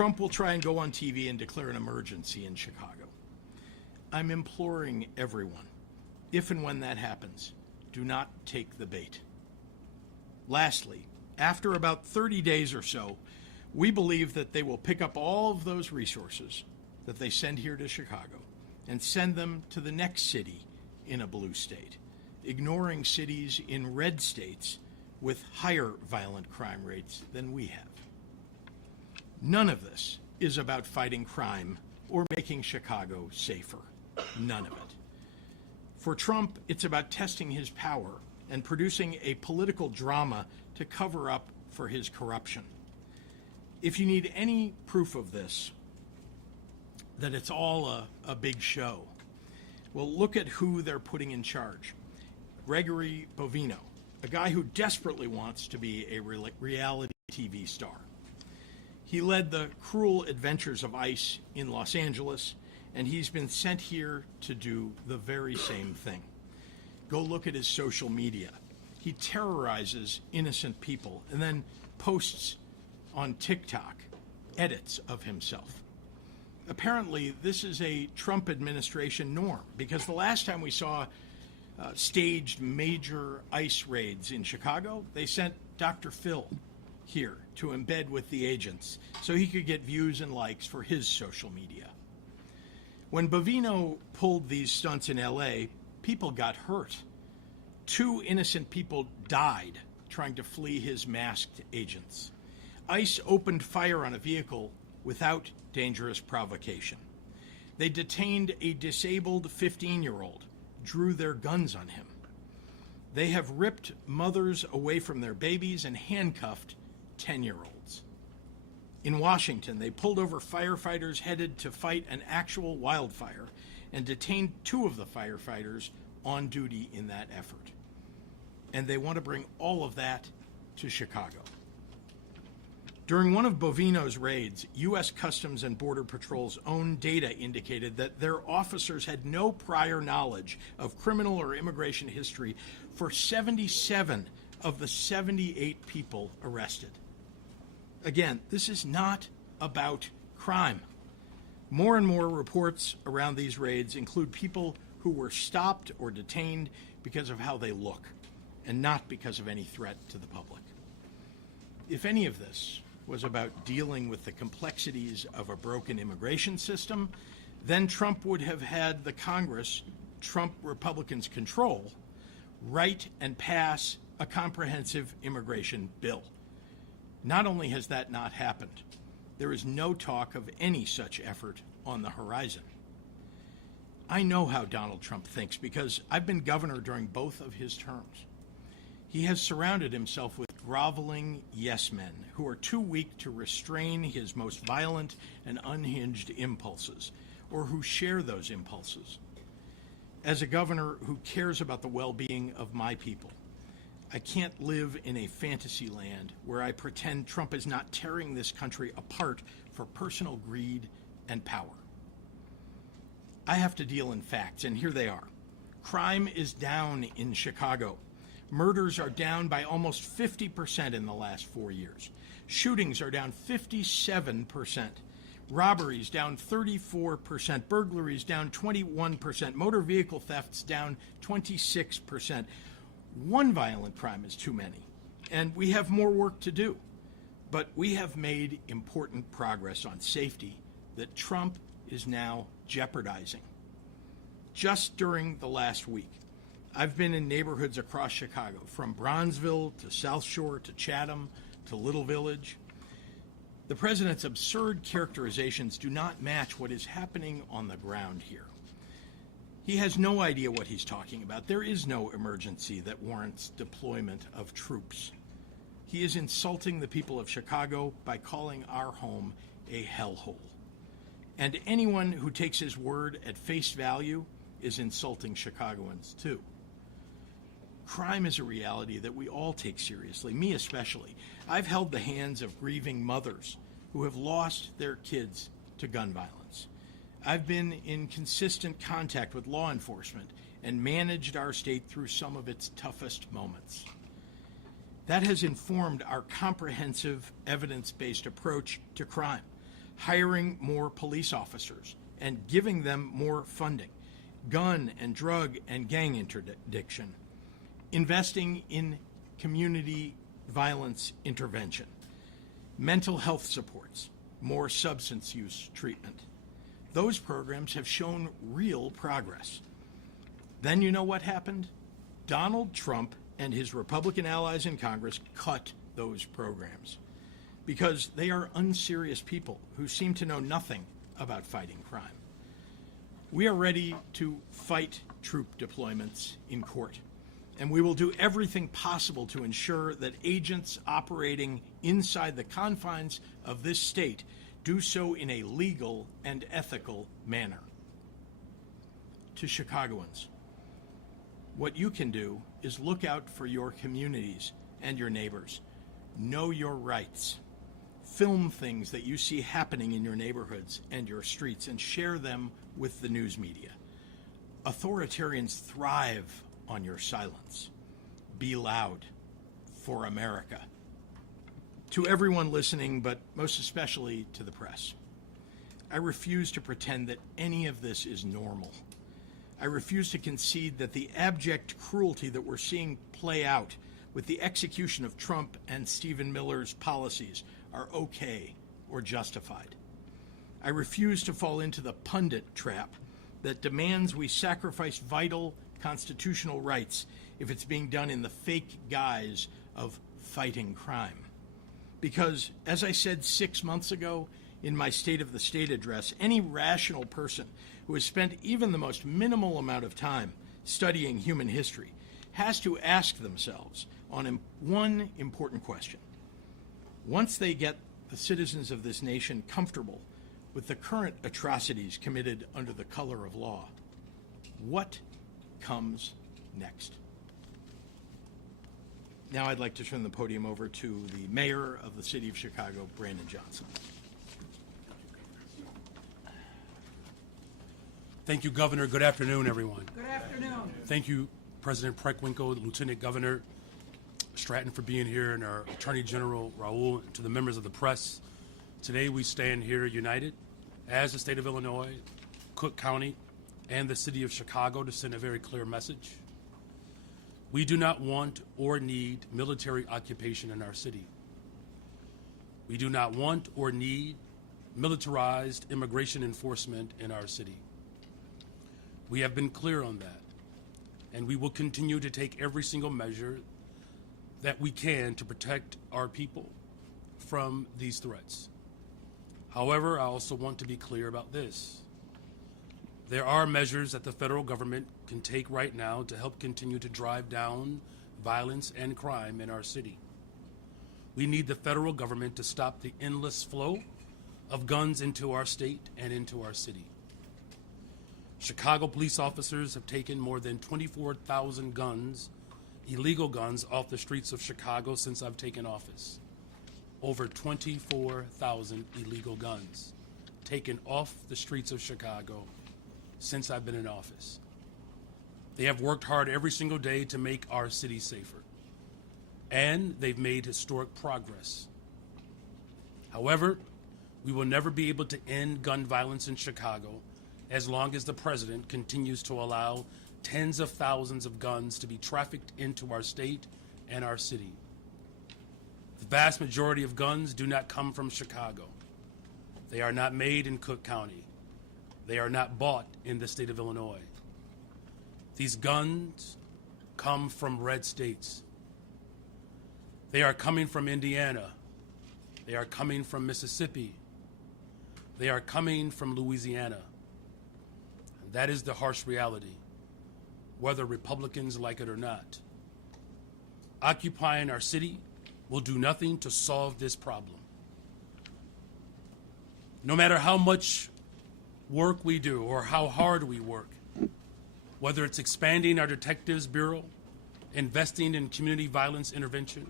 Trump will try and go on TV and declare an emergency in Chicago. I'm imploring everyone, if and when that happens, do not take the bait. Lastly, after about 30 days or so, we believe that they will pick up all of those resources that they send here to Chicago and send them to the next city in a blue state, ignoring cities in red states with higher violent crime rates than we have. None of this is about fighting crime or making Chicago safer. None of it. For Trump, it's about testing his power and producing a political drama to cover up for his corruption. If you need any proof of this, that it's all a big show, well, look at who they're putting in charge. Gregory Bovino, a guy who desperately wants to be a reality TV star. He led the cruel adventures of ICE in Los Angeles, and he's been sent here to do the very same thing. Go look at his social media. He terrorizes innocent people and then posts on TikTok edits of himself. Apparently, this is a Trump administration norm, because the last time we saw staged major ICE raids in Chicago, they sent Dr. Phil here to embed with the agents so he could get views and likes for his social media. When Bovino pulled these stunts in LA, people got hurt. 2 innocent people died trying to flee his masked agents. ICE opened fire on a vehicle without dangerous provocation. They detained a disabled 15-year-old, drew their guns on him. They have ripped mothers away from their babies and handcuffed 10-year-olds. In Washington, they pulled over firefighters headed to fight an actual wildfire and detained 2 of the firefighters on duty in that effort. And they want to bring all of that to Chicago. During one of Bovino's raids, U.S. Customs and Border Patrol's own data indicated that their officers had no prior knowledge of criminal or immigration history for 77 of the 78 people arrested. Again, this is not about crime. More and more reports around these raids include people who were stopped or detained because of how they look, and not because of any threat to the public. If any of this was about dealing with the complexities of a broken immigration system, then Trump would have had the Congress Trump Republicans control write and pass a comprehensive immigration bill. Not only has that not happened, there is no talk of any such effort on the horizon. I know how Donald Trump thinks because I've been governor during both of his terms. He has surrounded himself with groveling yes men who are too weak to restrain his most violent and unhinged impulses, or who share those impulses. As a governor who cares about the well-being of my people, I can't live in a fantasy land where I pretend Trump is not tearing this country apart for personal greed and power. I have to deal in facts, and here they are. Crime is down in Chicago. Murders are down by almost 50% in the last 4 years. Shootings are down 57%. Robberies down 34%. Burglaries down 21%. Motor vehicle thefts down 26%. One violent crime is too many, and we have more work to do. But we have made important progress on safety that Trump is now jeopardizing. Just during the last week, I've been in neighborhoods across Chicago, from Bronzeville to South Shore to Chatham to Little Village. The president's absurd characterizations do not match what is happening on the ground here. He has no idea what he's talking about. There is no emergency that warrants deployment of troops. He is insulting the people of Chicago by calling our home a hellhole. And anyone who takes his word at face value is insulting Chicagoans too. Crime is a reality that we all take seriously, me especially. I've held the hands of grieving mothers who have lost their kids to gun violence. I've been in consistent contact with law enforcement and managed our state through some of its toughest moments. That has informed our comprehensive, evidence-based approach to crime. hiring more police officers and giving them more funding, gun and drug and gang interdiction, investing in community violence intervention, mental health supports, more substance use treatment. Those programs have shown real progress. Then you know what happened? Donald Trump and his Republican allies in Congress cut those programs because they are unserious people who seem to know nothing about fighting crime. We are ready to fight troop deployments in court, and we will do everything possible to ensure that agents operating inside the confines of this state do so in a legal and ethical manner. To Chicagoans, what you can do is look out for your communities and your neighbors. Know your rights. Film things that you see happening in your neighborhoods and your streets and share them with the news media. Authoritarians thrive on your silence. Be loud for America. To everyone listening, but most especially to the press, I refuse to pretend that any of this is normal. I refuse to concede that the abject cruelty that we're seeing play out with the execution of Trump and Stephen Miller's policies are okay or justified. I refuse to fall into the pundit trap that demands we sacrifice vital constitutional rights if it's being done in the fake guise of fighting crime. Because, as I said 6 months ago in my State of the State address, any rational person who has spent even the most minimal amount of time studying human history has to ask themselves on one important question. Once they get the citizens of this nation comfortable with the current atrocities committed under the color of law, what comes next? Now I'd like to turn the podium over to the mayor of the city of Chicago, Brandon Johnson. Thank you, Governor. Good afternoon, everyone. Good afternoon. Thank you, President Preckwinkle, Lieutenant Governor Stratton for being here, and our Attorney General Raul, to the members of the press. Today we stand here united as the state of Illinois, Cook County, and the city of Chicago to send a very clear message. We do not want or need military occupation in our city. We do not want or need militarized immigration enforcement in our city. We have been clear on that, and we will continue to take every single measure that we can to protect our people from these threats. However, I also want to be clear about this. There are measures that the federal government can take right now to help continue to drive down violence and crime in our city. We need the federal government to stop the endless flow of guns into our state and into our city. Chicago police officers have taken more than 24,000 guns, illegal guns, off the streets of Chicago since I've taken office. Over 24,000 illegal guns taken off the streets of Chicago since I've been in office. They have worked hard every single day to make our city safer, and they've made historic progress. However, we will never be able to end gun violence in Chicago as long as the president continues to allow tens of thousands of guns to be trafficked into our state and our city. The vast majority of guns do not come from Chicago. They are not made in Cook County. They are not bought in the state of Illinois. These guns come from red states. They are coming from Indiana. They are coming from Mississippi. They are coming from Louisiana. And that is the harsh reality, whether Republicans like it or not. Occupying our city will do nothing to solve this problem. No matter how much work we do or how hard we work, whether it's expanding our Detectives Bureau, investing in community violence intervention,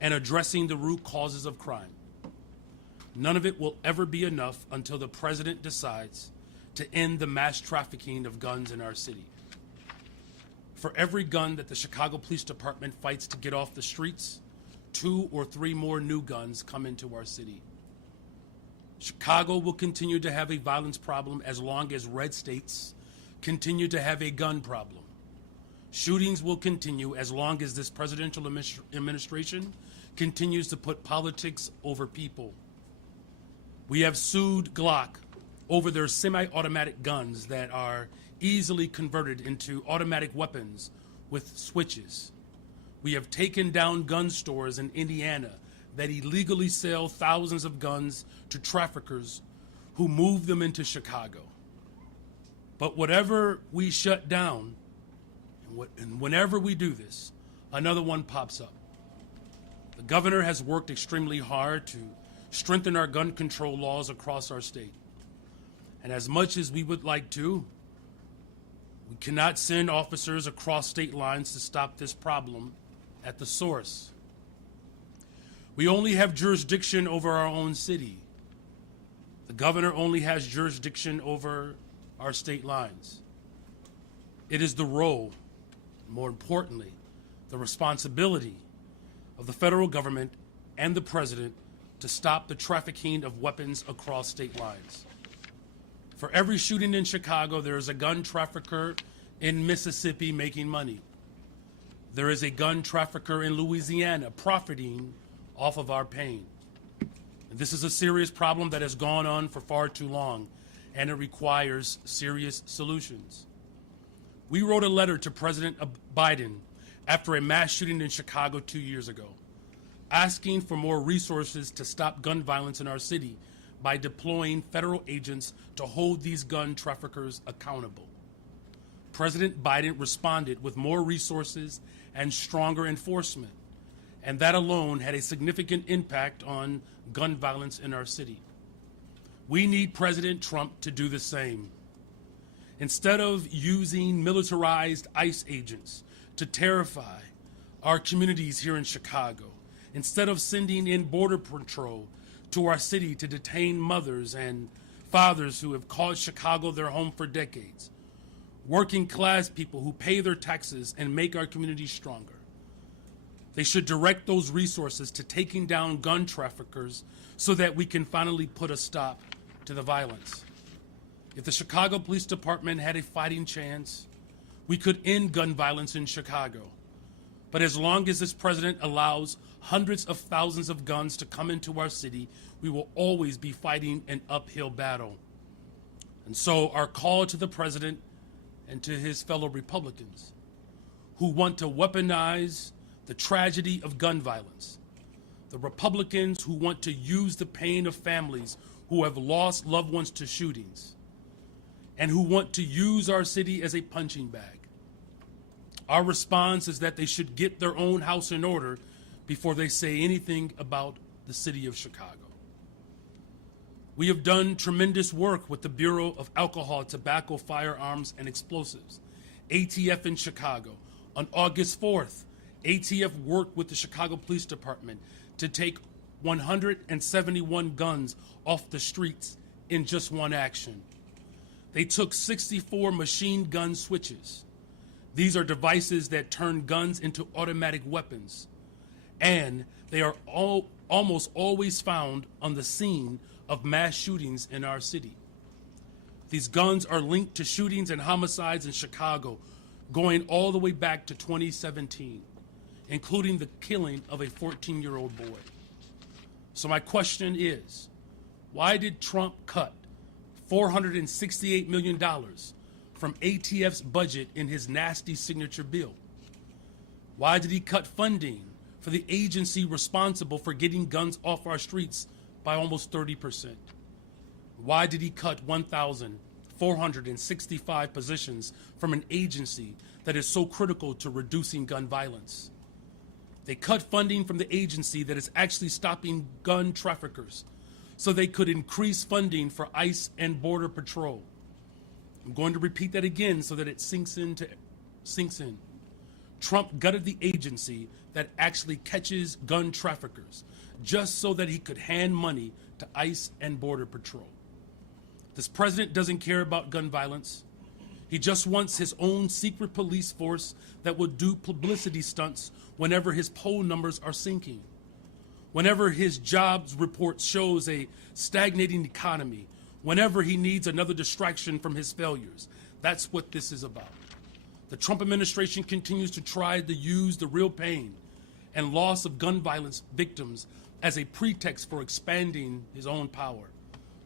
and addressing the root causes of crime, none of it will ever be enough until the president decides to end the mass trafficking of guns in our city. For every gun that the Chicago Police Department fights to get off the streets, 2 or 3 more new guns come into our city. Chicago will continue to have a violence problem as long as red states continue to have a gun problem. Shootings will continue as long as this presidential administration continues to put politics over people. We have sued Glock over their semi-automatic guns that are easily converted into automatic weapons with switches. We have taken down gun stores in Indiana that illegally sell thousands of guns to traffickers who move them into Chicago. But whatever we shut down, and whenever we do this, another one pops up. The governor has worked extremely hard to strengthen our gun control laws across our state. And as much as we would like to, we cannot send officers across state lines to stop this problem at the source. We only have jurisdiction over our own city. The governor only has jurisdiction over our state lines. It is the role, more importantly, the responsibility of the federal government and the president to stop the trafficking of weapons across state lines. For every shooting in Chicago, there is a gun trafficker in Mississippi making money. There is a gun trafficker in Louisiana profiting off of our pain. And this is a serious problem that has gone on for far too long, and it requires serious solutions. We wrote a letter to President Biden after a mass shooting in Chicago 2 years ago, asking for more resources to stop gun violence in our city by deploying federal agents to hold these gun traffickers accountable. President Biden responded with more resources and stronger enforcement, and that alone had a significant impact on gun violence in our city. We need President Trump to do the same. Instead of using militarized ICE agents to terrify our communities here in Chicago, instead of sending in Border Patrol to our city to detain mothers and fathers who have called Chicago their home for decades, working class people who pay their taxes and make our communities stronger, they should direct those resources to taking down gun traffickers so that we can finally put a stop to the violence. If the Chicago Police Department had a fighting chance, we could end gun violence in Chicago. But as long as this president allows hundreds of thousands of guns to come into our city, we will always be fighting an uphill battle. And so our call to the president and to his fellow Republicans who want to weaponize the tragedy of gun violence, the Republicans who want to use the pain of families who have lost loved ones to shootings, and who want to use our city as a punching bag. Our response is that they should get their own house in order before they say anything about the city of Chicago. We have done tremendous work with the Bureau of Alcohol, Tobacco, Firearms, and Explosives, ATF in Chicago. On August 4th, ATF worked with the Chicago Police Department to take 171 guns off the streets in just one action. They took 64 machine gun switches. These are devices that turn guns into automatic weapons, and they are almost always found on the scene of mass shootings in our city. These guns are linked to shootings and homicides in Chicago going all the way back to 2017, including the killing of a 14-year-old boy. So my question is, why did Trump cut $468 million from ATF's budget in his nasty signature bill? Why did he cut funding for the agency responsible for getting guns off our streets by almost 30%? Why did he cut 1,465 positions from an agency that is so critical to reducing gun violence? They cut funding from the agency that is actually stopping gun traffickers so they could increase funding for ICE and Border Patrol. I'm going to repeat that again so that it sinks in. Trump gutted the agency that actually catches gun traffickers just so that he could hand money to ICE and Border Patrol. This president doesn't care about gun violence. He just wants his own secret police force that will do publicity stunts whenever his poll numbers are sinking. whenever his jobs report shows a stagnating economy, whenever he needs another distraction from his failures. That's what this is about. The Trump administration continues to try to use the real pain and loss of gun violence victims as a pretext for expanding his own power.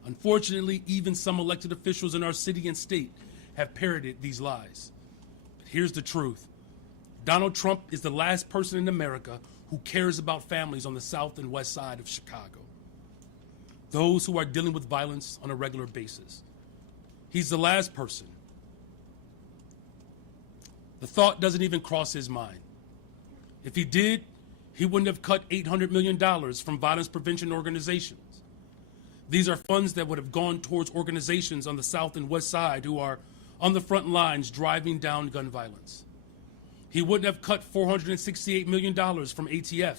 Unfortunately, even some elected officials in our city and state have parroted these lies. But here's the truth. Donald Trump is the last person in America who cares about families on the south and west side of Chicago, those who are dealing with violence on a regular basis. He's the last person. The thought doesn't even cross his mind. If he did, he wouldn't have cut $800 million from violence prevention organizations. These are funds that would have gone towards organizations on the south and west side who are on the front lines driving down gun violence. He wouldn't have cut $468 million from ATF.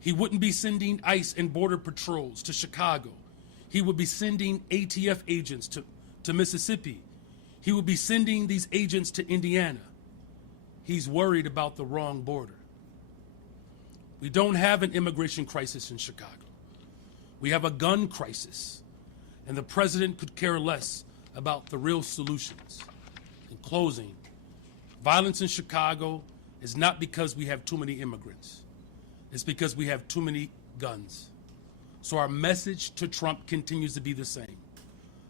He wouldn't be sending ICE and border patrols to Chicago. He would be sending ATF agents to Mississippi. He would be sending these agents to Indiana. He's worried about the wrong border. We don't have an immigration crisis in Chicago. We have a gun crisis, and the president could care less about the real solutions. In closing, violence in Chicago is not because we have too many immigrants. It's because we have too many guns. So our message to Trump continues to be the same.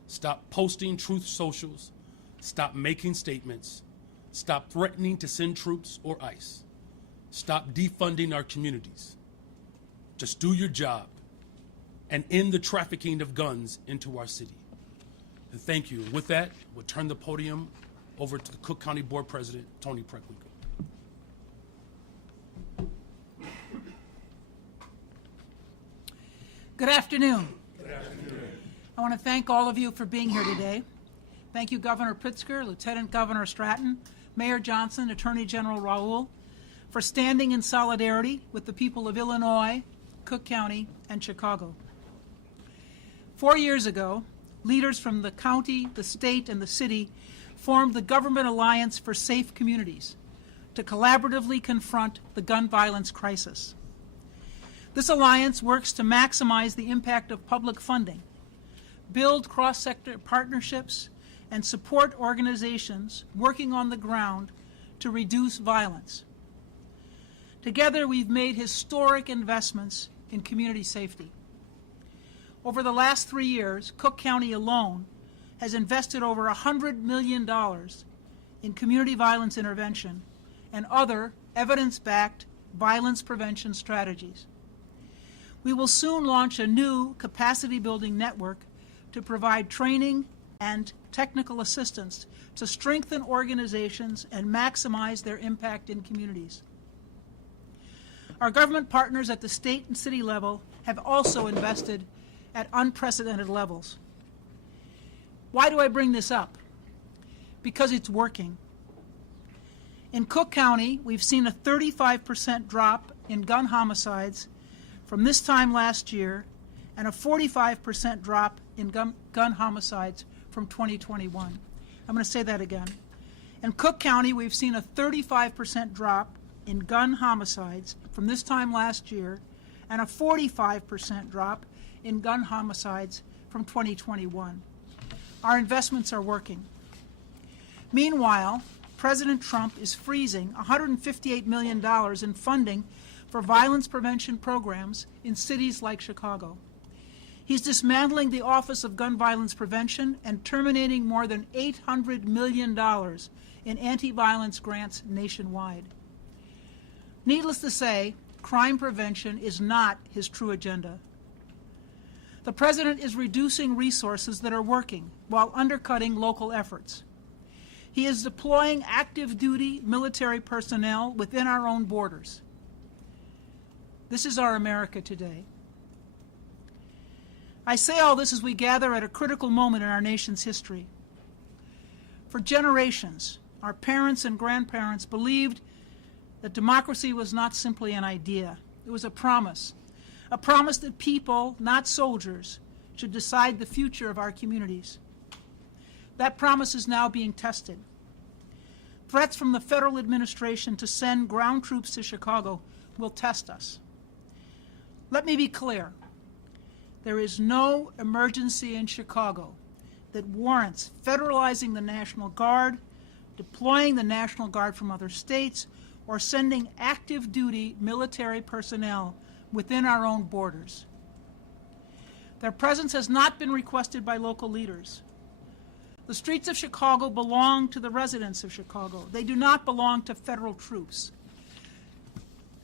Stop posting truth socials. Stop making statements. Stop threatening to send troops or ICE. Stop defunding our communities. Just do your job and end the trafficking of guns into our city. And thank you. With that, we'll turn the podium over to the Cook County Board President, Tony Preckwinkle. Good afternoon. Good afternoon. I want to thank all of you for being here today. Thank you, Governor Pritzker, Lieutenant Governor Stratton, Mayor Johnson, Attorney General Raoul, for standing in solidarity with the people of Illinois, Cook County, and Chicago. 4 years ago, leaders from the county, the state, and the city formed the Government Alliance for Safe Communities to collaboratively confront the gun violence crisis. This alliance works to maximize the impact of public funding, build cross-sector partnerships, and support organizations working on the ground to reduce violence. Together, we've made historic investments in community safety. Over the last 3 years, Cook County alone has invested over $100 million in community violence intervention and other evidence-backed violence prevention strategies. We will soon launch a new capacity-building network to provide training and technical assistance to strengthen organizations and maximize their impact in communities. Our government partners at the state and city level have also invested at unprecedented levels. Why do I bring this up? Because it's working. In Cook County, we've seen a 35% drop in gun homicides from this time last year and a 45% drop in gun homicides from 2021. I'm going to say that again. In Cook County, we've seen a 35% drop in gun homicides from this time last year and a 45% drop in gun homicides from 2021. Our investments are working. Meanwhile, President Trump is freezing $158 million in funding for violence prevention programs in cities like Chicago. He's dismantling the Office of Gun Violence Prevention and terminating more than $800 million in anti-violence grants nationwide. Needless to say, crime prevention is not his true agenda. The president is reducing resources that are working while undercutting local efforts. He is deploying active duty military personnel within our own borders. This is our America today. I say all this as we gather at a critical moment in our nation's history. For generations, our parents and grandparents believed that democracy was not simply an idea. It was a promise that people, not soldiers, should decide the future of our communities. That promise is now being tested. Threats from the federal administration to send ground troops to Chicago will test us. Let me be clear. There is no emergency in Chicago that warrants federalizing the National Guard, deploying the National Guard from other states, or sending active duty military personnel within our own borders. Their presence has not been requested by local leaders. The streets of Chicago belong to the residents of Chicago. They do not belong to federal troops.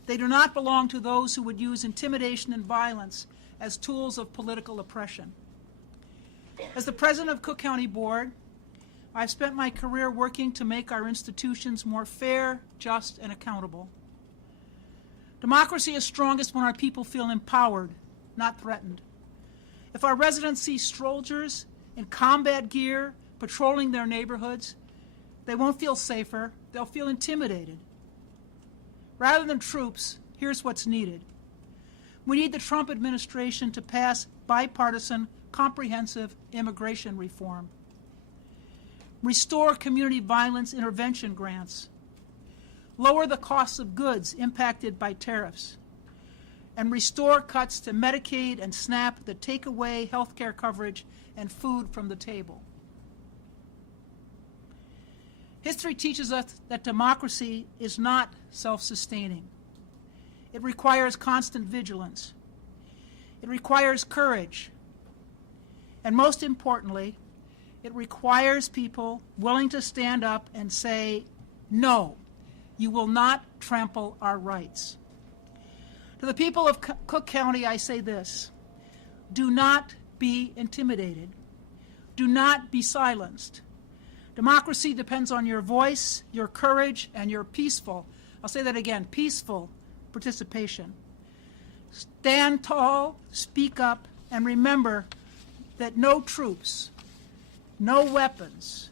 They do not belong to those who would use intimidation and violence as tools of political oppression. As the president of Cook County Board, I've spent my career working to make our institutions more fair, just, and accountable. Democracy is strongest when our people feel empowered, not threatened. If our residents see soldiers in combat gear patrolling their neighborhoods, they won't feel safer, they'll feel intimidated. Rather than troops, here's what's needed. We need the Trump administration to pass bipartisan, comprehensive immigration reform. Restore community violence intervention grants. Lower the costs of goods impacted by tariffs. And restore cuts to Medicaid and SNAP that take away health care coverage and food from the table. History teaches us that democracy is not self-sustaining. It requires constant vigilance. It requires courage. And most importantly, it requires people willing to stand up and say, no, you will not trample our rights. To the people of Cook County, I say this: do not be intimidated. Do not be silenced. Democracy depends on your voice, your courage, and your peaceful, I'll say that again, peaceful participation. Stand tall, speak up, and remember that no troops, no weapons,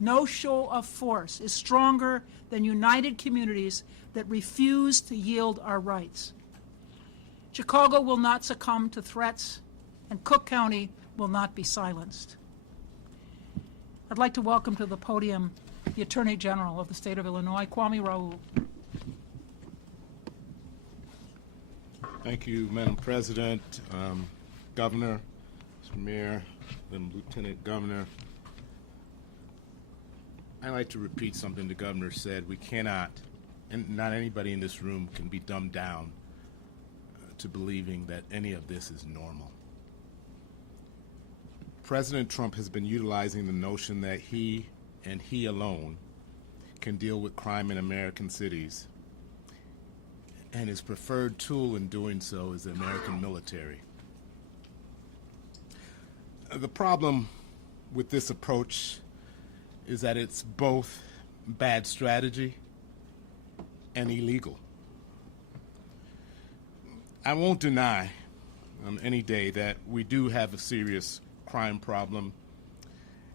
no show of force is stronger than united communities that refuse to yield our rights. Chicago will not succumb to threats, and Cook County will not be silenced. I'd like to welcome to the podium the Attorney General of the State of Illinois, Kwame Raoul. Thank you, Madam President, Governor, Mr. Mayor, and Lieutenant Governor. I'd like to repeat something the Governor said. We cannot, and not anybody in this room can be dumbed down to believing that any of this is normal. President Trump has been utilizing the notion that he and he alone can deal with crime in American cities, and his preferred tool in doing so is the American military. The problem with this approach is that it's both bad strategy and illegal. I won't deny any day that we do have a serious crime problem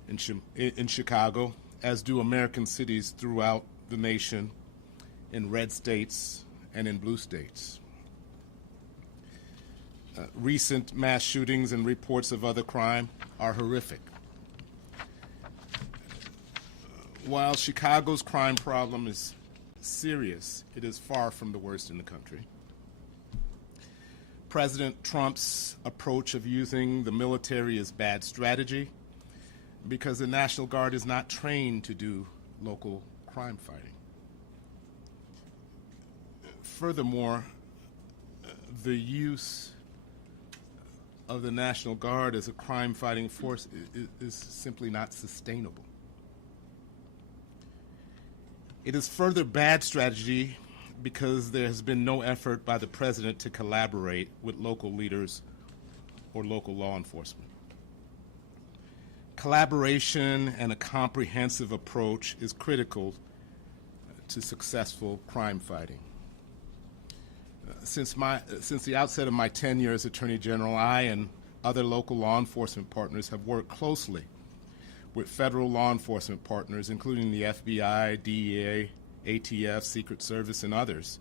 in Chicago, as do American cities throughout the nation, in red states and in blue states. Recent mass shootings and reports of other crime are horrific. While Chicago's crime problem is serious, it is far from the worst in the country. President Trump's approach of using the military is bad strategy because the National Guard is not trained to do local crime fighting. Furthermore, the use of the National Guard as a crime-fighting force is simply not sustainable. It is further bad strategy because there has been no effort by the president to collaborate with local leaders or local law enforcement. Collaboration and a comprehensive approach is critical to successful crime fighting. Since the outset of my tenure as Attorney General, I and other local law enforcement partners have worked closely with federal law enforcement partners, including the FBI, DEA, ATF, Secret Service, and others,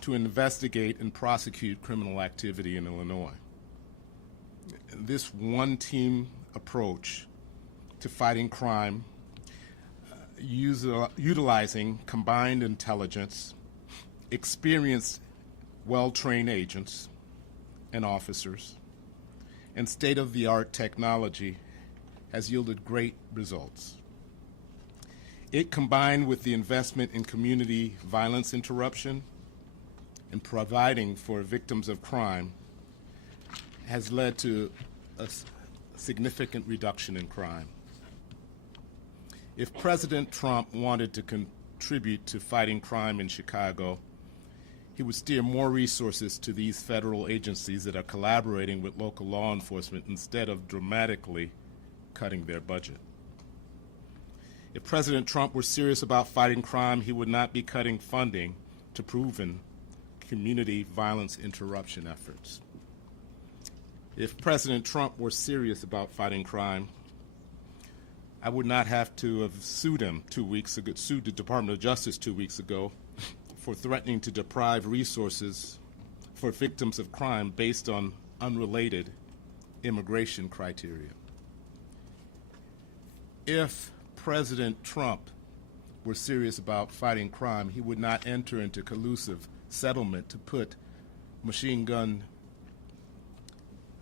to investigate and prosecute criminal activity in Illinois. This one-team approach to fighting crime, utilizing combined intelligence, experienced, well-trained agents, and officers, and state-of-the-art technology has yielded great results. It, combined with the investment in community violence interruption and providing for victims of crime, has led to a significant reduction in crime. If President Trump wanted to contribute to fighting crime in Chicago, he would steer more resources to these federal agencies that are collaborating with local law enforcement instead of dramatically cutting their budget. If President Trump were serious about fighting crime, he would not be cutting funding to proven community violence interruption efforts. If President Trump were serious about fighting crime, I would not have to have sued him 2 weeks ago, sued the Department of Justice 2 weeks ago for threatening to deprive resources for victims of crime based on unrelated immigration criteria. If President Trump were serious about fighting crime, he would not enter into collusive settlement to put machine gun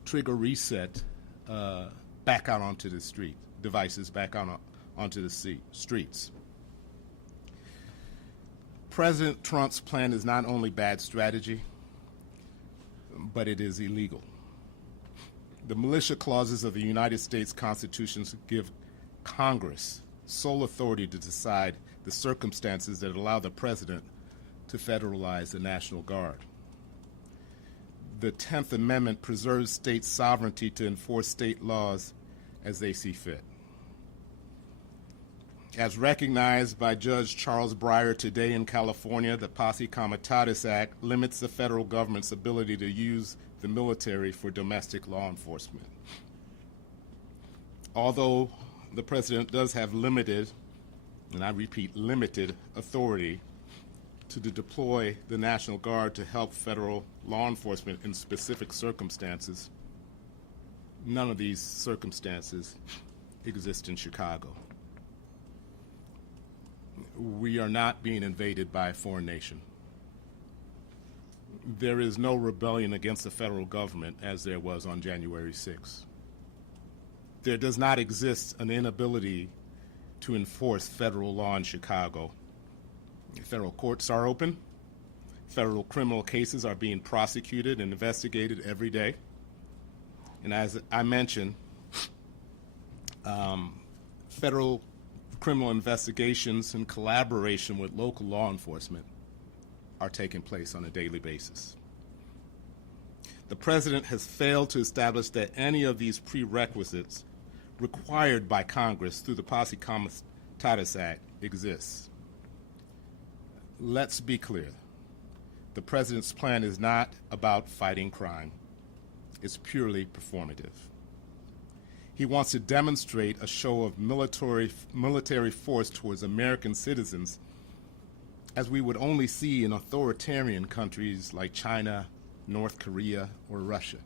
trigger reset back out onto the street, devices back out onto the streets. President Trump's plan is not only bad strategy, but it is illegal. The militia clauses of the United States Constitution give Congress sole authority to decide the circumstances that allow the president to federalize the National Guard. The 10th Amendment preserves state sovereignty to enforce state laws as they see fit. As recognized by Judge Charles Breyer today in California, the Posse Comitatus Act limits the federal government's ability to use the military for domestic law enforcement. Although the president does have limited, and I repeat, limited authority to deploy the National Guard to help federal law enforcement in specific circumstances, none of these circumstances exist in Chicago. We are not being invaded by a foreign nation. There is no rebellion against the federal government as there was on January 6th. There does not exist an inability to enforce federal law in Chicago. Federal courts are open. Federal criminal cases are being prosecuted and investigated every day. And as I mentioned, federal criminal investigations in collaboration with local law enforcement are taking place on a daily basis. The president has failed to establish that any of these prerequisites required by Congress through the Posse Comitatus Act exists. Let's be clear. The president's plan is not about fighting crime. It's purely performative. He wants to demonstrate a show of military force towards American citizens as we would only see in authoritarian countries like China, North Korea, or Russia.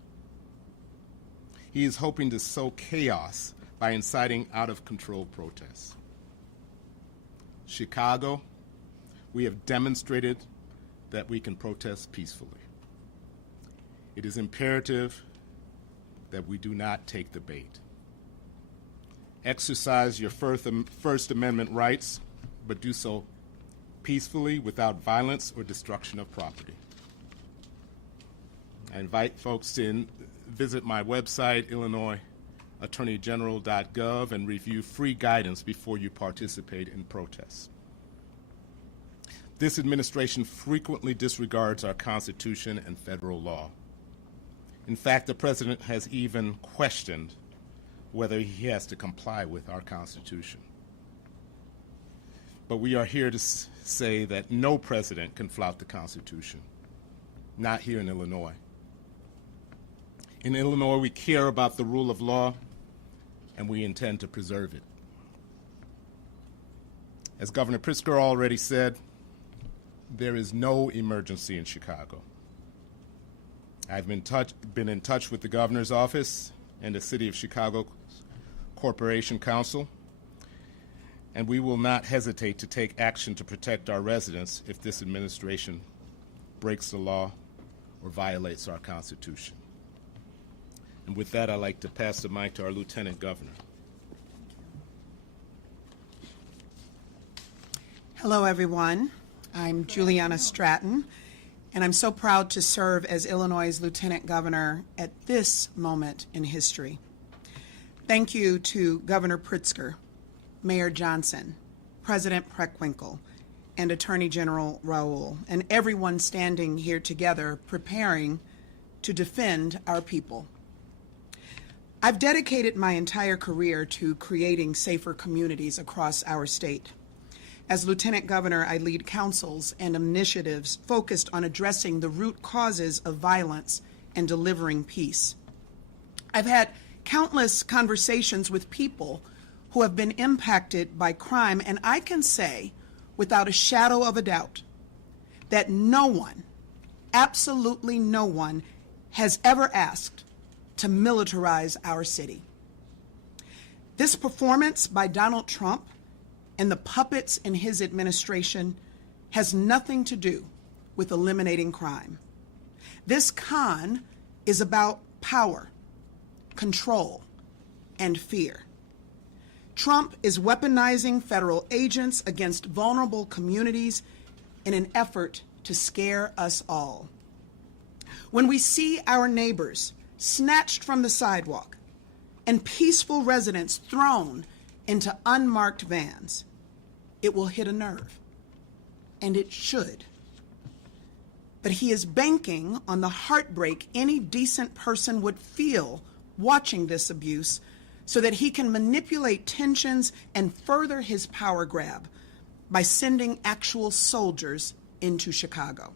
He is hoping to sow chaos by inciting out-of-control protests. Chicago, we have demonstrated that we can protest peacefully. It is imperative that we do not take the bait. Exercise your First Amendment rights, but do so peacefully without violence or destruction of property. I invite folks to visit my website, IllinoisAttorneyGeneral.gov, and review free guidance before you participate in protests. This administration frequently disregards our Constitution and federal law. In fact, the president has even questioned whether he has to comply with our Constitution. But we are here to say that no president can flout the Constitution, not here in Illinois. In Illinois, we care about the rule of law, and we intend to preserve it. As Governor Pritzker already said, there is no emergency in Chicago. I've been in touch with the governor's office and the City of Chicago Corporation Council, and we will not hesitate to take action to protect our residents if this administration breaks the law or violates our Constitution. And with that, I'd like to pass the mic to our Lieutenant Governor. Hello, everyone. I'm Juliana Stratton, and I'm so proud to serve as Illinois' Lieutenant Governor at this moment in history. Thank you to Governor Pritzker, Mayor Johnson, President Preckwinkle, and Attorney General Raoul, and everyone standing here together preparing to defend our people. I've dedicated my entire career to creating safer communities across our state. As Lieutenant Governor, I lead councils and initiatives focused on addressing the root causes of violence and delivering peace. I've had countless conversations with people who have been impacted by crime, and I can say, without a shadow of a doubt, that no one, absolutely no one, has ever asked to militarize our city. This performance by Donald Trump and the puppets in his administration has nothing to do with eliminating crime. This con is about power, control, and fear. Trump is weaponizing federal agents against vulnerable communities in an effort to scare us all. When we see our neighbors snatched from the sidewalk and peaceful residents thrown into unmarked vans, it will hit a nerve, and it should. But he is banking on the heartbreak any decent person would feel watching this abuse so that he can manipulate tensions and further his power grab by sending actual soldiers into Chicago.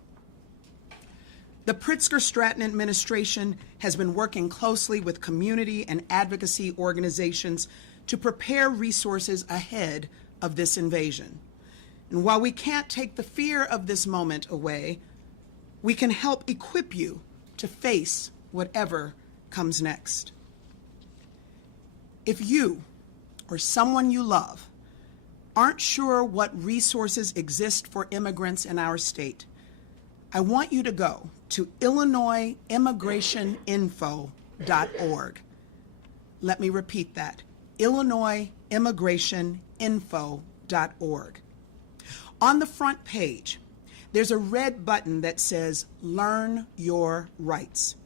The Pritzker-Stratton administration has been working closely with community and advocacy organizations to prepare resources ahead of this invasion. And while we can't take the fear of this moment away, we can help equip you to face whatever comes next. If you or someone you love aren't sure what resources exist for immigrants in our state, I want you to go to IllinoisImmigrationInfo.org. Let me repeat that, IllinoisImmigrationInfo.org. On the front page, there's a red button that says Learn Your Rights.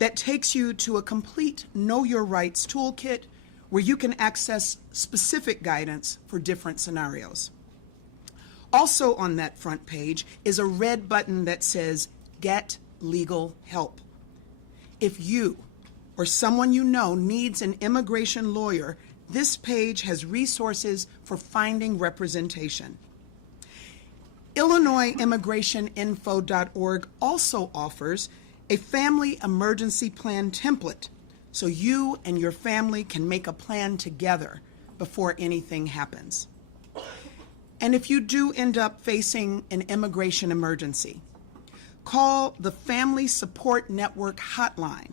That takes you to a complete Know Your Rights toolkit where you can access specific guidance for different scenarios. Also on that front page is a red button that says Get Legal Help. If you or someone you know needs an immigration lawyer, this page has resources for finding representation. IllinoisImmigrationInfo.org also offers a family emergency plan template so you and your family can make a plan together before anything happens. And if you do end up facing an immigration emergency, call the Family Support Network hotline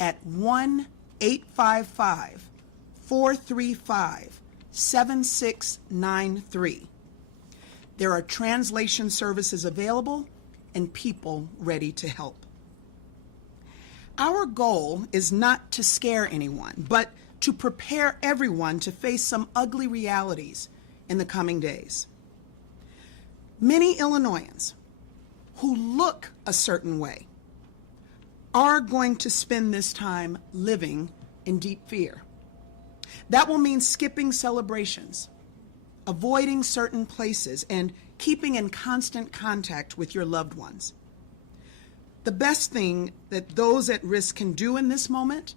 at 1-855-435-7693. There are translation services available and people ready to help. Our goal is not to scare anyone, but to prepare everyone to face some ugly realities in the coming days. Many Illinoisans who look a certain way are going to spend this time living in deep fear. That will mean skipping celebrations, avoiding certain places, and keeping in constant contact with your loved ones. The best thing that those at risk can do in this moment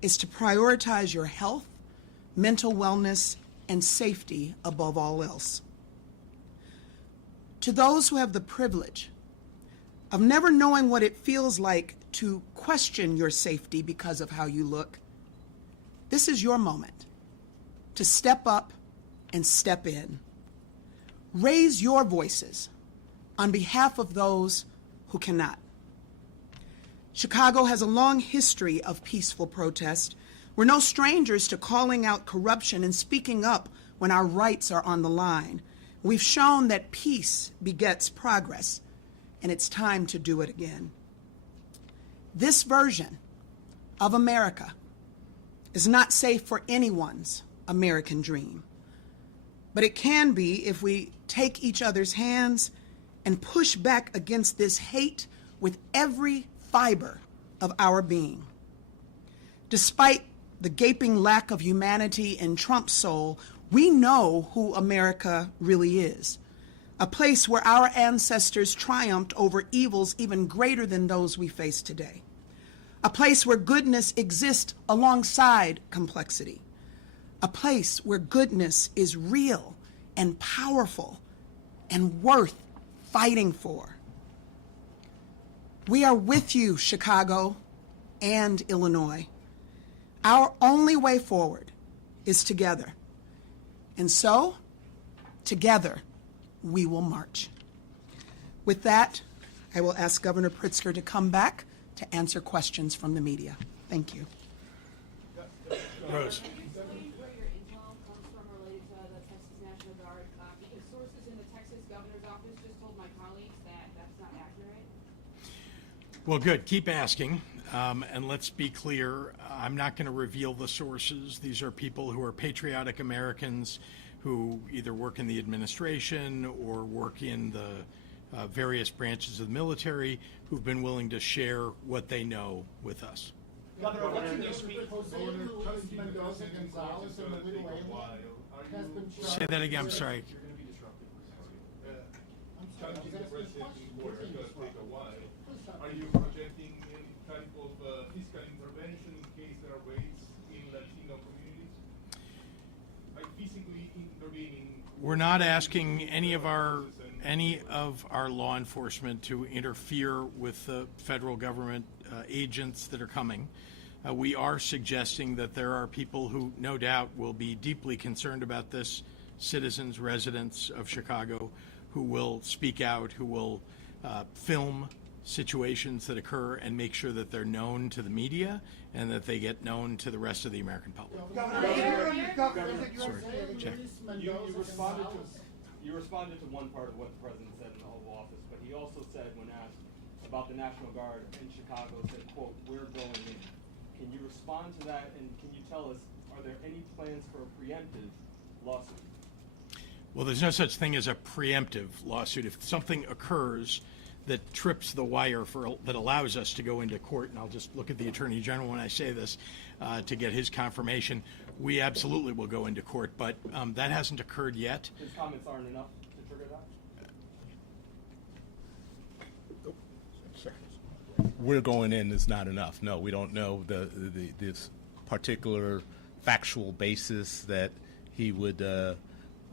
is to prioritize your health, mental wellness, and safety above all else. To those who have the privilege of never knowing what it feels like to question your safety because of how you look, this is your moment to step up and step in. Raise your voices on behalf of those who cannot. Chicago has a long history of peaceful protest. We're no strangers to calling out corruption and speaking up when our rights are on the line. We've shown that peace begets progress, and it's time to do it again. This version of America is not safe for anyone's American dream. But it can be if we take each other's hands and push back against this hate with every fiber of our being. Despite the gaping lack of humanity in Trump's soul, we know who America really is. A place where our ancestors triumphed over evils even greater than those we face today. A place where goodness exists alongside complexity. A place where goodness is real and powerful and worth fighting for. We are with you, Chicago and Illinois. Our only way forward is together. And so, together, we will march. With that, I will ask Governor Pritzker to come back to answer questions from the media. Thank you. Rose. Where your intel comes from related to the Texas National Guard, because sources in the Texas governor's office just told my colleagues that that's not accurate. Well, good. Keep asking. And let's be clear, I'm not going to reveal the sources. These are people who are patriotic Americans who either work in the administration or work in the various branches of the military who've been willing to share what they know with us. Governor, what can you speak? Say that again, I'm sorry. Are you projecting any type of fiscal intervention in case there are raids in Latino communities? Like physically intervening? We're not asking any of our law enforcement to interfere with the federal government agents that are coming. We are suggesting that there are people who no doubt will be deeply concerned about this, citizens, residents of Chicago, who will speak out, who will film situations that occur and make sure that they're known to the media and that they get known to the rest of the American public. You responded to one part of what the president said in the Oval Office, but he also said, when asked about the National Guard in Chicago, said, quote, "We're going in." Can you respond to that, and can you tell us, are there any plans for a preemptive lawsuit? Well, there's no such thing as a preemptive lawsuit. If something occurs that trips the wire that allows us to go into court, and I'll just look at the Attorney General when I say this to get his confirmation, we absolutely will go into court, but that hasn't occurred yet. His comments aren't enough to trigger that? We're going in is not enough. No, we don't know this particular factual basis that he would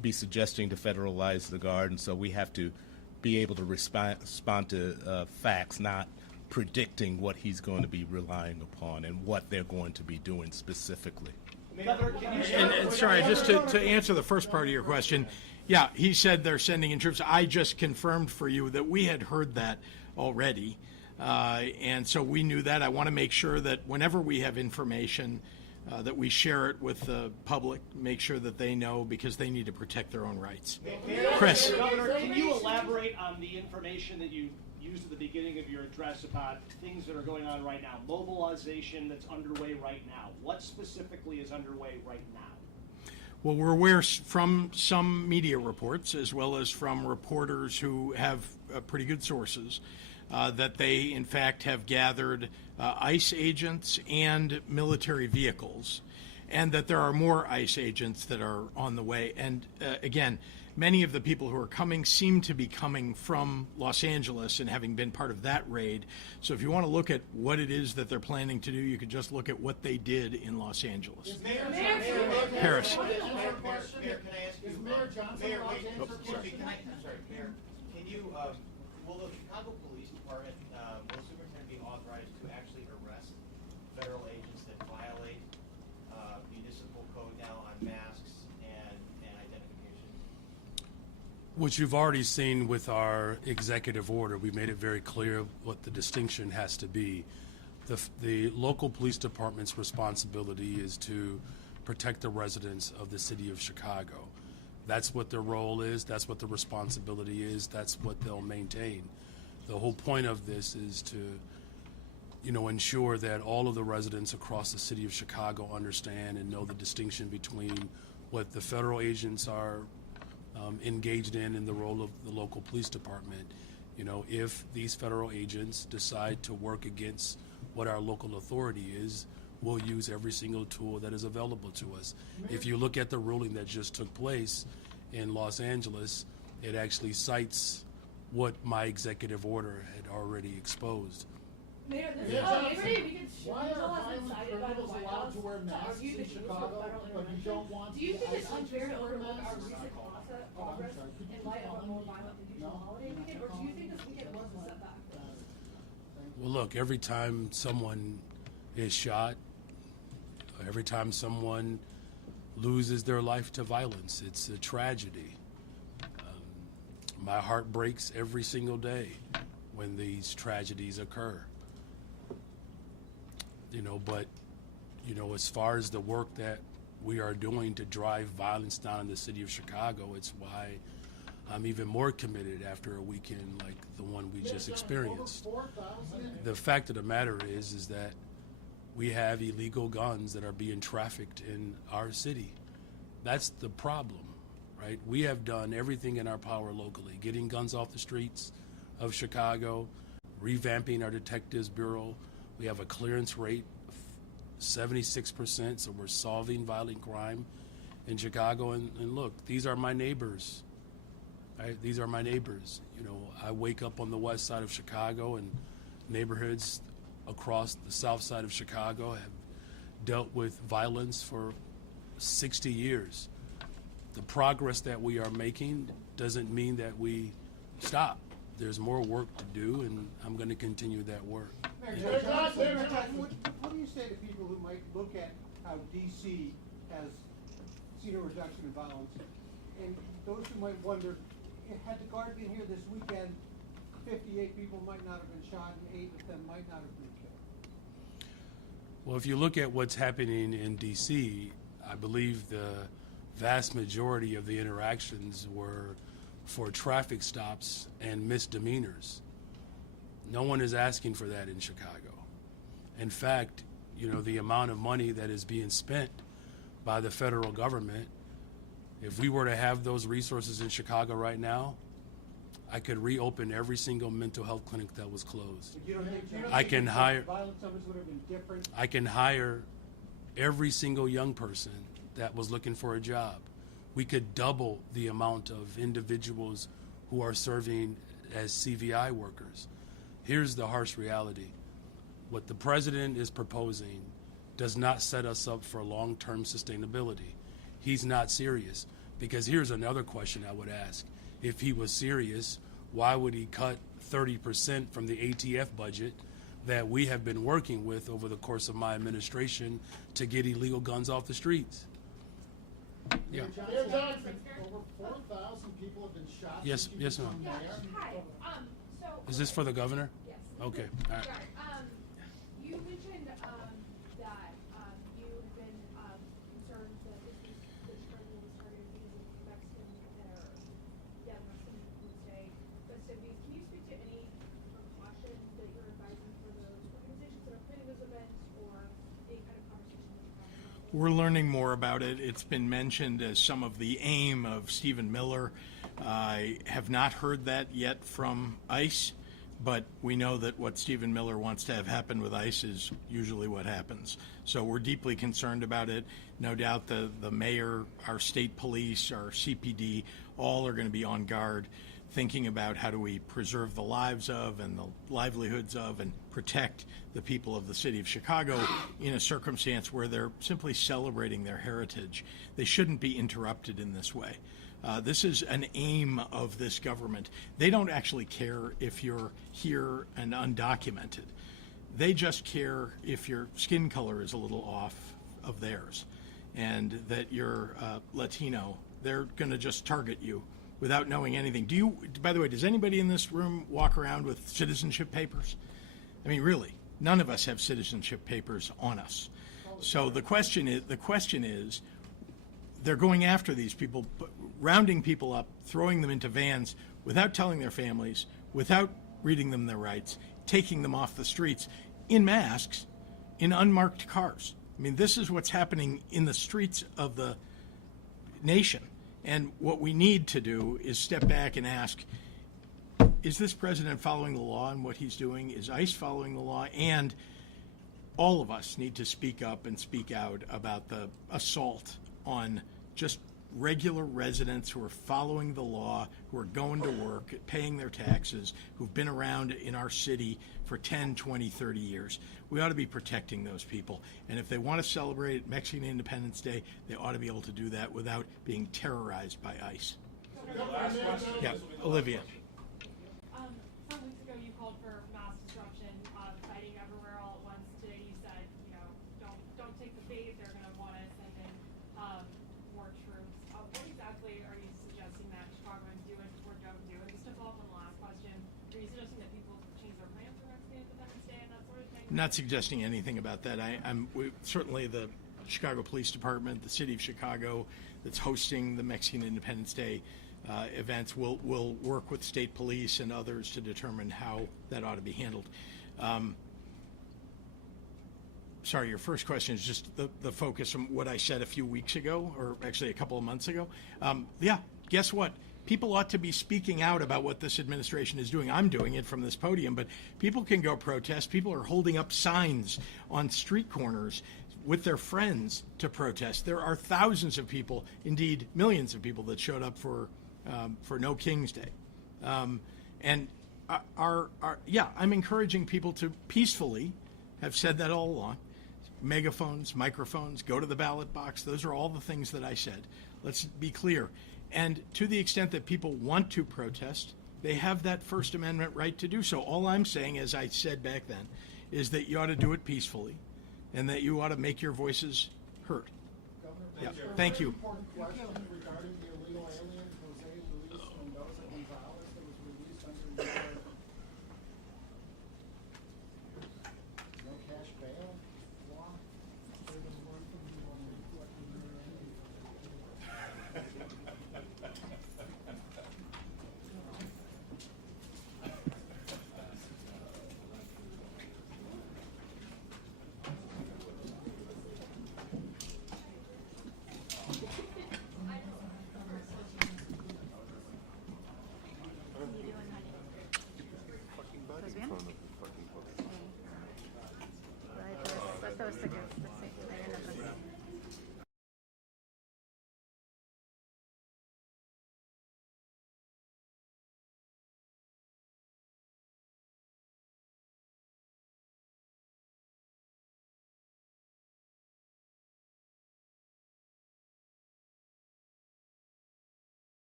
be suggesting to federalize the Guard, and so we have to be able to respond to facts, not predicting what he's going to be relying upon and what they're going to be doing specifically. And sorry, just to answer the first part of your question, yeah, he said they're sending in troops. I just confirmed for you that we had heard that already, and so we knew that. I want to make sure that whenever we have information, that we share it with the public, make sure that they know, because they need to protect their own rights. Chris. Governor, can you elaborate on the information that you used at the beginning of your address about things that are going on right now, mobilization that's underway right now? What specifically is underway right now? Well, we're aware from some media reports, as well as from reporters who have pretty good sources, that they, in fact, have gathered ICE agents and military vehicles, and that there are more ICE agents that are on the way. And again, many of the people who are coming seem to be coming from Los Angeles and having been part of that raid. So if you want to look at what it is that they're planning to do, you could just look at what they did in Los Angeles. Harris. Mayor, can I ask you? Mayor Johnson, Mayor, wait, Mayor, can you, will the Chicago Police Department, will the superintendent be authorized to actually arrest federal agents that violate municipal code now on masks and identification? Which you've already seen with our executive order. We made it very clear what the distinction has to be. The local police department's responsibility is to protect the residents of the city of Chicago. That's what their role is. That's what the responsibility is. That's what they'll maintain. The whole point of this is to ensure that all of the residents across the city of Chicago understand and know the distinction between what the federal agents are engaged in the role of the local police department. If these federal agents decide to work against what our local authority is, we'll use every single tool that is available to us. If you look at the ruling that just took place in Los Angeles, it actually cites what my executive order had already exposed. Mayor, this is Why are violent criminals allowed to wear masks in Chicago, but you don't want Do you think it's the unfair to wear overlook our masks? recent progress in light of a more violent and neutral holiday weekend, or do you think this weekend was a setback? Well, look, every time someone is shot, every time someone loses their life to violence, it's a tragedy. My heart breaks every single day when these tragedies occur. But as far as the work that we are doing to drive violence down in the city of Chicago, it's why I'm even more committed after a weekend like the one we just experienced. The fact of the matter is that we have illegal guns that are being trafficked in our city. That's the problem, right? We have done everything in our power locally, getting guns off the streets of Chicago, revamping our detectives bureau. We have a clearance rate of 76%, so we're solving violent crime in Chicago. And look, these are my neighbors. Right? These are my neighbors. I wake up on the west side of Chicago, and neighborhoods across the south side of Chicago have dealt with violence for 60 years. The progress that we are making doesn't mean that we stop. There's more work to do, and I'm going to continue that work. Mayor Johnson, what do you say to people who might look at how D.C. has seen a reduction in violence, and those who might wonder, had the Guard been here this weekend, 58 people might not have been shot and 8 of them might not have been killed? Well, if you look at what's happening in D.C., I believe the vast majority of the interactions were for traffic stops and misdemeanors. No one is asking for that in Chicago. In fact, the amount of money that is being spent by the federal government, if we were to have those resources in Chicago right now, I could reopen every single mental health clinic that was closed. I can hire every single young person that was looking for a job. We could double the amount of individuals who are serving as CVI workers. Here's the harsh reality. What the president is proposing does not set us up for long-term sustainability. He's not serious. Because here's another question I would ask. If he was serious, why would he cut 30% from the ATF budget that we have been working with over the course of my administration to get illegal guns off the streets? Yeah. Mayor Johnson, over 4,000 people have been shot. Yes, ma'am. Yeah, hi. So. Is this for the governor? Yes. Okay, all right. Sorry. You mentioned that you have been concerned that this trend will be started because of Mexican Wednesday festivities. Can you speak to any precautions that you're advising for those organizations that are planning those events, or any kind of conversation that you're having? We're learning more about it. It's been mentioned as some of the aim of Stephen Miller. I have not heard that yet from ICE, but we know that what Stephen Miller wants to have happen with ICE is usually what happens. So we're deeply concerned about it. No doubt the mayor, our state police, our CPD, all are going to be on guard, thinking about how do we preserve the lives of and the livelihoods of and protect the people of the city of Chicago in a circumstance where they're simply celebrating their heritage. They shouldn't be interrupted in this way. This is an aim of this government. They don't actually care if you're here and undocumented. They just care if your skin color is a little off of theirs and that you're Latino. They're going to just target you without knowing anything. By the way, does anybody in this room walk around with citizenship papers? I mean, really, none of us have citizenship papers on us. So the question is, they're going after these people, rounding people up, throwing them into vans without telling their families, without reading them their rights, taking them off the streets. in masks in unmarked cars. I mean, this is what's happening in the streets of the nation. And what we need to do is step back and ask, is this president following the law in what he's doing? Is ICE following the law? And all of us need to speak up and speak out about the assault on just regular residents who are following the law, who are going to work, paying their taxes, who've been around in our city for 10, 20, 30 years. We ought to be protecting those people. And if they want to celebrate Mexican Independence Day, they ought to be able to do that without being terrorized by ICE. Yeah, Olivia. Some weeks ago you called for mass disruption, fighting everywhere all at once. Today you said, don't take the bait. They're going to want to send in more troops. What exactly are you suggesting that Chicagoans do or don't do? And just to follow up on the last question, are you suggesting that people change their plans for Mexican Independence Day and that sort of thing? Not suggesting anything about that. Certainly the Chicago Police Department, the City of Chicago, that's hosting the Mexican Independence Day events will work with state police and others to determine how that ought to be handled. Sorry, your first question is just the focus from what I said a few weeks ago, or actually a couple of months ago. Yeah, guess what? People ought to be speaking out about what this administration is doing. I'm doing it from this podium, but people can go protest. People are holding up signs on street corners with their friends to protest. There are thousands of people, indeed millions of people, that showed up for No King's Day. And I'm encouraging people to peacefully, have said that all along, megaphones, microphones, go to the ballot box. Those are all the things that I said. Let's be clear. And to the extent that people want to protest, they have that First Amendment right to do so. All I'm saying, as I said back then, is that you ought to do it peacefully and that you ought to make your voices heard. Governor, Yeah. Thank you. Important question regarding the illegal alien, Jose Luis Mendoza Gonzalez, that was released under